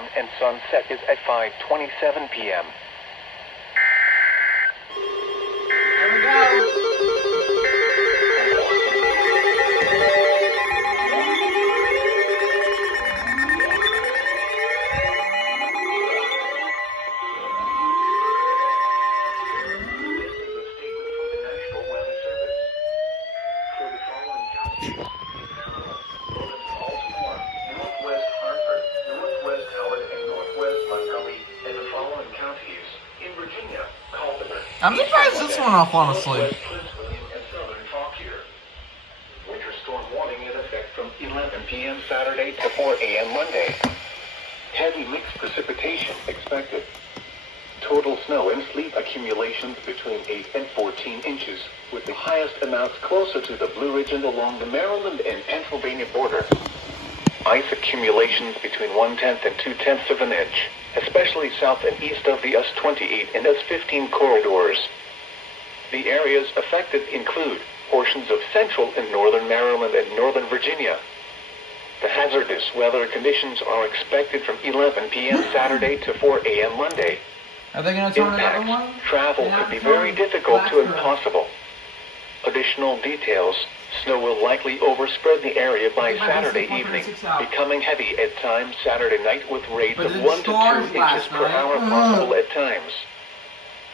p.m. and sunset is at 5:27 p.m. There we go. I'm surprised this one off, honestly. Winter storm warning in effect from 11 p.m. Saturday to 4 a.m. Monday. Heavy mixed precipitation expected. Total snow and sleet accumulations between 8 and 14 inches, with the highest amounts closer to the Blue Ridge and along the Maryland and Pennsylvania border. Ice accumulations between 1/10 and 2/10 of an inch, especially south and east of the US-28 and US-15 corridors. The areas affected include portions of central and northern Maryland and northern Virginia. The hazardous weather conditions are expected from 11 p.m. Saturday to 4 a.m. Monday. Are they going to turn another one? Travel could be very difficult to impossible. Additional details: snow will likely overspread the area by Saturday evening, becoming heavy at times Saturday night with rates of 1 to 2 inches per hour possible at times.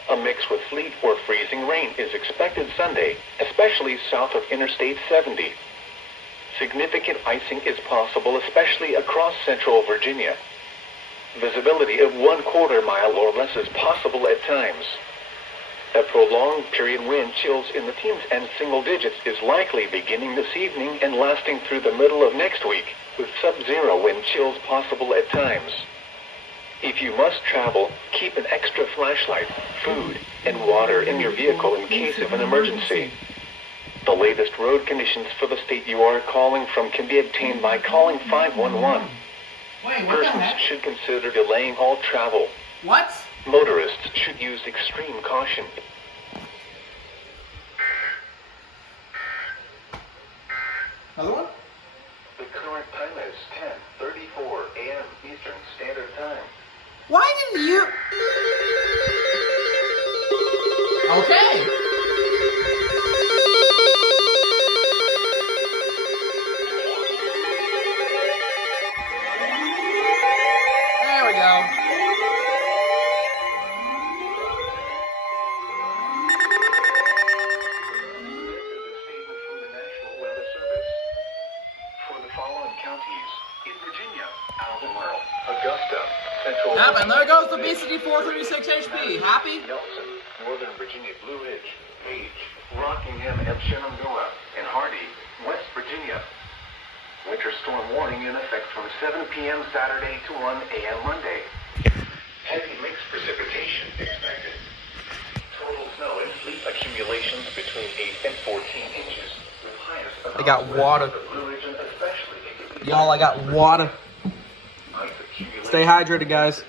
A mix with sleet or freezing rain is expected Sunday, especially south of Interstate 70. Significant icing is possible, especially across central Virginia. Visibility of 1/4 mile or less is possible at times. A prolonged period wind chills in the teens and single digits is likely beginning this evening and lasting through the middle of next week, with sub-zero wind chills possible at times. If you must travel, keep an extra flashlight, food, and water in your vehicle in case of an emergency. The latest road conditions for the state you are calling from can be obtained by calling 511. Persons should consider delaying all travel. What? Motorists should use extreme caution. Another one? The current time is 10:34 a.m. Eastern Standard Time. Why didn't you? Okay. There we go. Augusta, Central Yep, and there goes the BCD 436 HP. Happy? Nelson, Northern Virginia Blue Ridge, Page, Rockingham and Shenandoah, and Hardy, West Virginia. Winter storm warning in effect from 7 p.m. Saturday to 1 a.m. Monday. Heavy mixed precipitation expected. Total snow and sleet accumulations between 8 and 14 inches, with highest I got water. the Blue Ridge and especially Y'all, I got water. Stay hydrated, guys.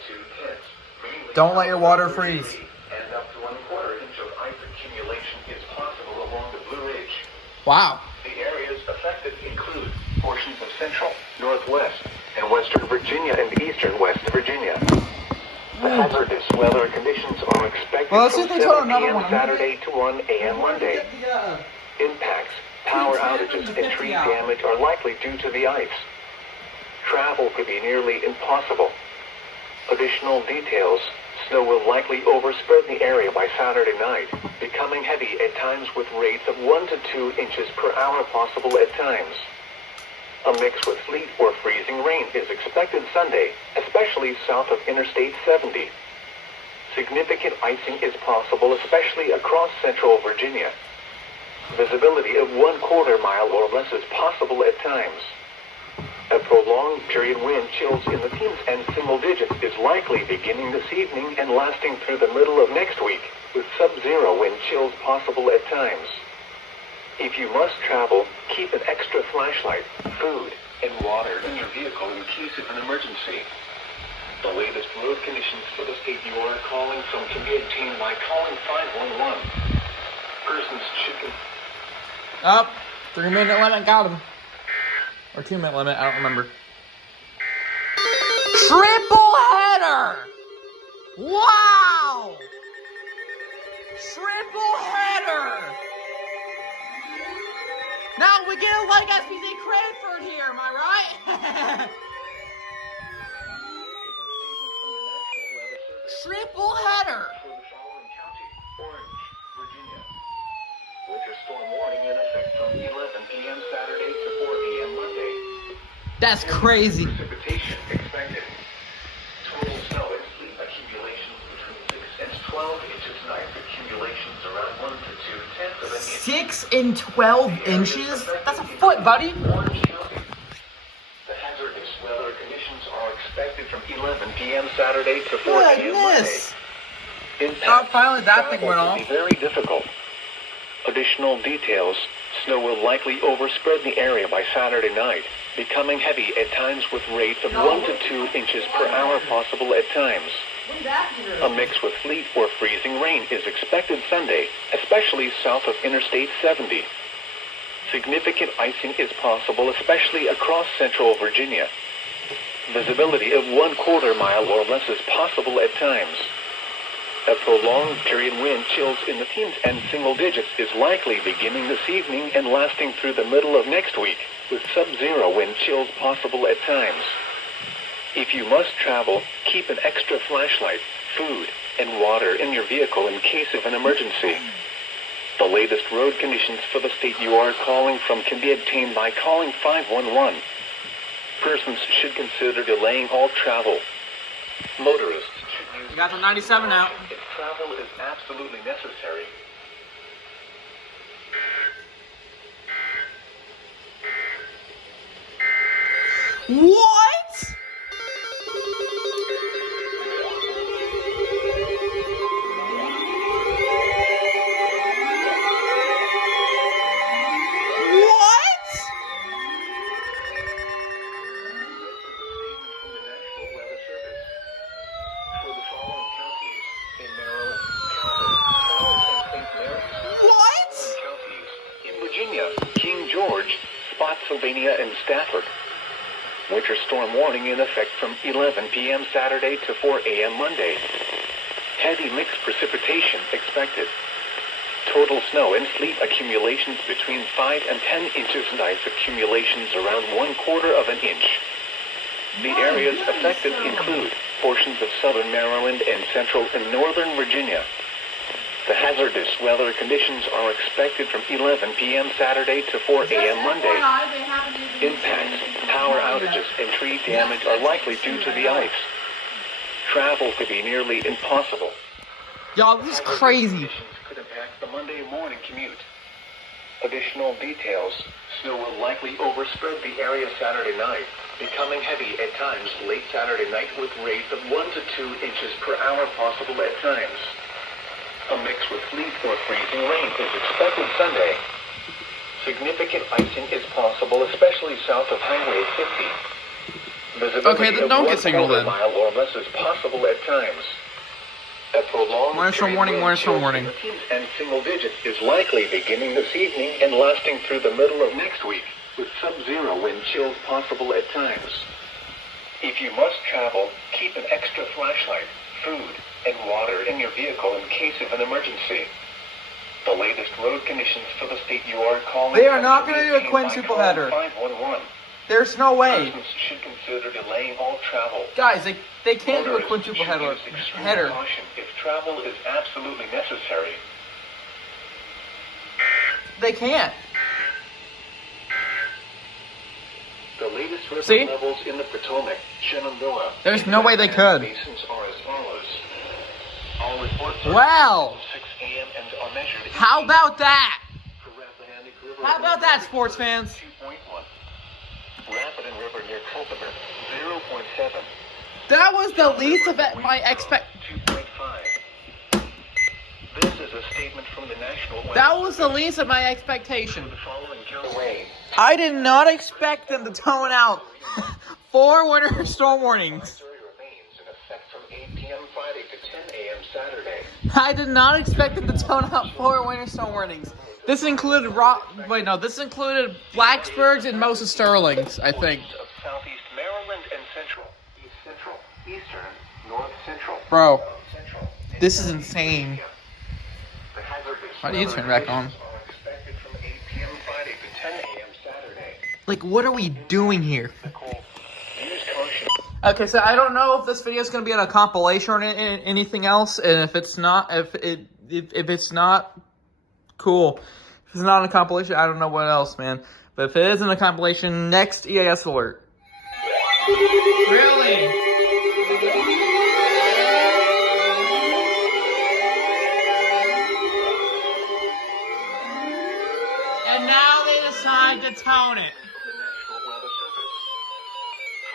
Don't let your water freeze. And up to 1/4 inch of ice accumulation is possible along the Blue Ridge. Wow. The areas affected include portions of central, northwest, and western Virginia and eastern West Virginia. The hazardous weather conditions are expected Well, let's see from if they tell 7 another p.m. one. Saturday to 1 a.m. Monday. Impacts, power outages, and tree damage are likely due to the ice. Travel could be nearly impossible. Additional details: snow will likely overspread the area by Saturday night, becoming heavy at times with rates of 1 to 2 inches per hour possible at times. A mix with sleet or freezing rain is expected Sunday, especially south of Interstate 70. Significant icing is possible, especially across central Virginia. Visibility of 1/4 mile or less is possible at times. A prolonged period wind chills in the teens and single digits is likely beginning this evening and lasting through the middle of next week, with sub-zero wind chills possible at times. If you must travel, keep an extra flashlight, food, and water in your vehicle in case of an emergency. The latest road conditions for the state you are calling from can be obtained by calling 511. Persons should... Up. 3-minute limit, got him. Or 2-minute limit, I don't remember. Triple header! Wow! Triple header! Now we get a like SPC Cranford here, am I right? Triple header! For the following county, Orange, Virginia. Winter storm warning in effect from 11 p.m. Saturday to 4 p.m. Monday. That's crazy. Precipitation expected. Total snow and sleet accumulations between 6 and 12 inches tonight. Accumulations around 1 to 2/10 of an inch. 6 and 12 inches? That's a foot, buddy. Orange County. The hazardous weather conditions are expected from 11 p.m. Saturday to 4 p.m. Monday. Goodness. Impact Finally that thing went travel off. will be very difficult. Additional details: snow will likely overspread the area by Saturday night, becoming heavy at times with rates of 1 to 2 inches per hour possible at times. A mix with sleet or freezing rain is expected Sunday, especially south of Interstate 70. Significant icing is possible, especially across central Virginia. Visibility of 1/4 mile or less is possible at times. A prolonged period wind chills in the teens and single digits is likely beginning this evening and lasting through the middle of next week, with sub-zero wind chills possible at times. If you must travel, keep an extra flashlight, food, and water in your vehicle in case of an emergency. The latest road conditions for the state you are calling from can be obtained by calling 511. Persons should consider delaying all travel. Motorists should use... We got the 97 out. If travel is absolutely necessary. What? King George, Spotsylvania, and Stafford. Winter storm warning in effect from 11 p.m. Saturday to 4 a.m. Monday. Heavy mixed precipitation expected. Total snow and sleet accumulations between 5 and 10 inches and ice accumulations around 1/4 of an inch. The areas affected include portions of southern Maryland and central and northern Virginia. The hazardous weather conditions are expected from 11 p.m. Saturday to 4 a.m. Monday. Impacts, power outages, and tree damage are likely due to the ice. Travel could be nearly impossible. Y'all, this is crazy. Conditions could impact the Monday morning commute. Additional details: snow will likely overspread the area Saturday night, becoming heavy at times late Saturday night with rates of 1 to 2 inches per hour possible at times. A mix with sleet or freezing rain is expected Sunday. Significant icing is possible, especially south of Highway 50. Visibility Okay, then don't get signaled in. of 1/4 mile or less is possible at times. A prolonged Windstorm warning, windstorm warning. and single digits is likely beginning this evening and lasting through the middle of next week, with sub-zero wind chills possible at times. If you must travel, keep an extra flashlight, food, and water in your vehicle in case of an emergency. The latest road conditions for the state you are calling... They are not going to do a quintuple header. 511. There's no way. Persons should consider delaying all travel. Guys, they can't do a Motorists quintuple should header. use extreme caution if travel is absolutely necessary. They can't. The latest river See? levels in the Potomac, Shenandoah, There's no way they could. basins are as follows. All reports are Wow. 6 a.m. and are measured. How about that? For Rappahannock River, How about that, sports fans? 2.1. Rapidan River near Culpeper, 0.7. That was the least of my 2.5. This is a statement from the National Weather That was the least of my expectation. The following county. I did not expect them to tone out 4 winter storm warnings. Remains in effect from 8 p.m. Friday to 10 a.m. Saturday. I did not expect them to tone out 4 winter storm warnings. This included this included Blacksburgs and most of Sterling's, I think. Of southeast Maryland and central. East Central. Bro, this is insane. Why do you turn back on? Like, what are we doing here? Okay, so I don't know if this video is going to be on a compilation or anything else, and if it's not, if it's not, cool. If it's not on a compilation, I don't know what else, man. But if it is in a compilation, next EAS alert. Really? And now they decide to tone it.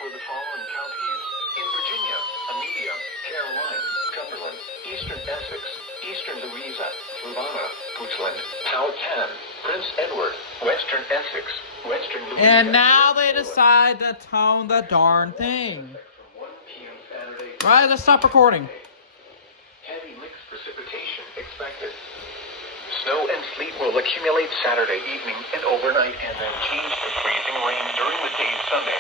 For the following counties: in Virginia, Amelia, Caroline, Cumberland, Eastern Essex, Eastern Louisa, Fluvanna, Goochland, Powhatan, Prince Edward, Western Essex, Western Louisa. And now they decide to tone the darn thing. Right, let's stop recording. Heavy mixed precipitation expected. Snow and sleet will accumulate Saturday evening and overnight, and then change to freezing rain during the day Sunday.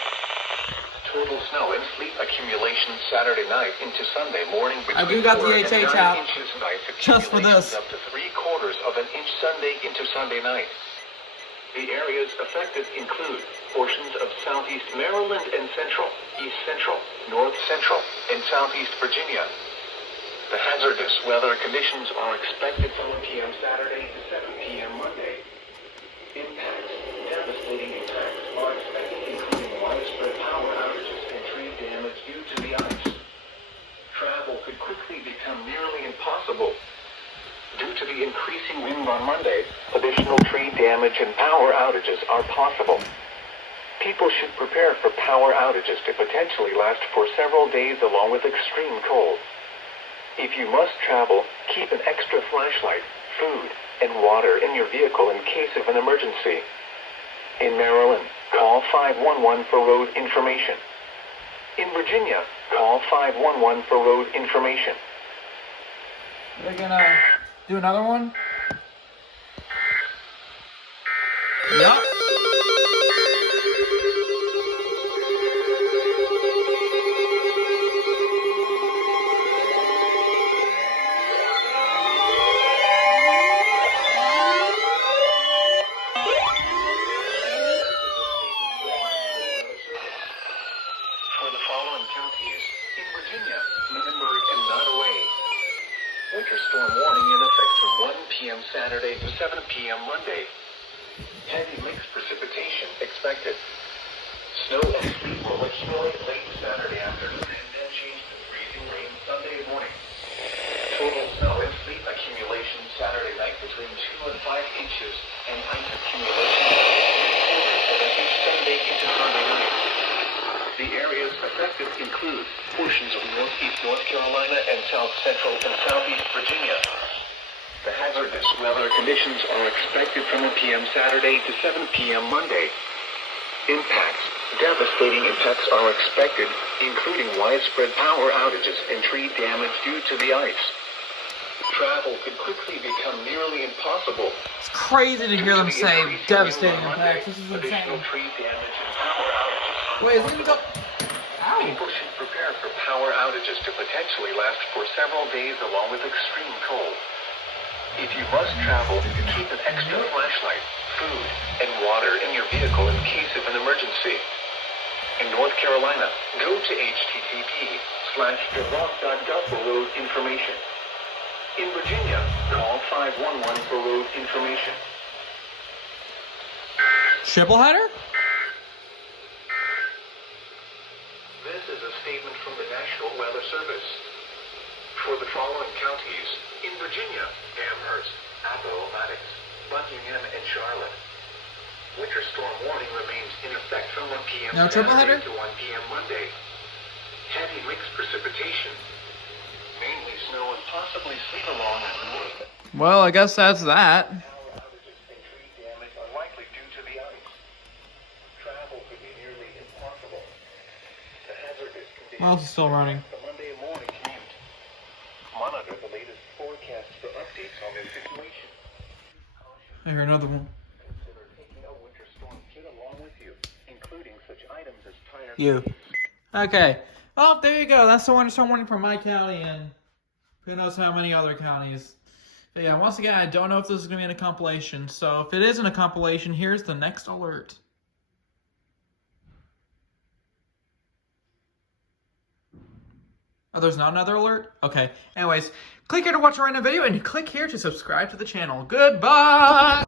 Total snow and sleet accumulation Saturday night into Sunday morning I between do got 4 the and HH 9 app inches. Night just for this. Up to 3/4 of an inch Sunday into Sunday night. The areas affected include portions of southeast Maryland and central, east central, north central, and southeast Virginia. The hazardous weather conditions are expected from 1 p.m. Saturday to 7 p.m. Monday. Impacts, devastating impacts are expected, including widespread power outages and tree damage due to the ice. Travel could quickly become nearly impossible. Due to the increasing wind on Monday, additional tree damage and power outages are possible. People should prepare for power outages to potentially last for several days along with extreme cold. If you must travel, keep an extra flashlight, food, and water in your vehicle in case of an emergency. In Maryland, call 511 for road information. In Virginia, call 511 for road information. They're gonna do another one? Yup. For the following counties: in Virginia, Lunenburg and Nottoway. Winter storm warning in effect from 1 p.m. Saturday to 7 p.m. Monday. Heavy mixed precipitation expected. Snow and sleet will accumulate late Saturday afternoon and then change to freezing rain Sunday morning. Total snow and sleet accumulation Saturday night between 2 and 5 inches, and ice accumulation of an inch Sunday into Sunday night. The areas affected include portions of northeast North Carolina and south central and southeast Virginia. The hazardous weather conditions are expected from 1 p.m. Saturday to 7 p.m. Monday. Impacts, devastating impacts are expected, including widespread power outages and tree damage due to the ice. Travel could quickly become nearly impossible. It's crazy to hear them say devastating impacts. This is Additional insane. tree damage and power outages. Wait, is it even go? Ow. People should prepare for power outages to potentially last for several days along with extreme cold. If you must travel, keep an extra flashlight, food, and water in your vehicle in case of an emergency. In North Carolina, go to http://derock.gov for road information. In Virginia, call 511 for road information. Tripleheader? This is a statement from the National Weather Service. For the following counties: in Virginia, Amherst, Appomattox, Buckingham, and Charlotte. Winter storm warning remains in effect from 1 p.m. No tripleheader? Saturday to 1 p.m. Monday. Heavy mixed precipitation. Mainly snow and possibly sleet along the north. Well, I guess that's that. Power outages and tree damage are likely due to the ice. Travel could be nearly impossible. The hazardous conditions Well, it's still running. the Monday morning commute. Monitor the latest forecasts for updates on this situation. I hear another one. Consider taking a winter storm kit along with you, including such items as tires. You. Okay. Oh, there you go. That's the one warning from my county, and who knows how many other counties. But yeah, once again, I don't know if this is going to be in a compilation. So if it isn't a compilation, here's the next alert. Oh, there's not another alert? Okay. Anyways, click here to watch a random video, and click here to subscribe to the channel. Goodbye!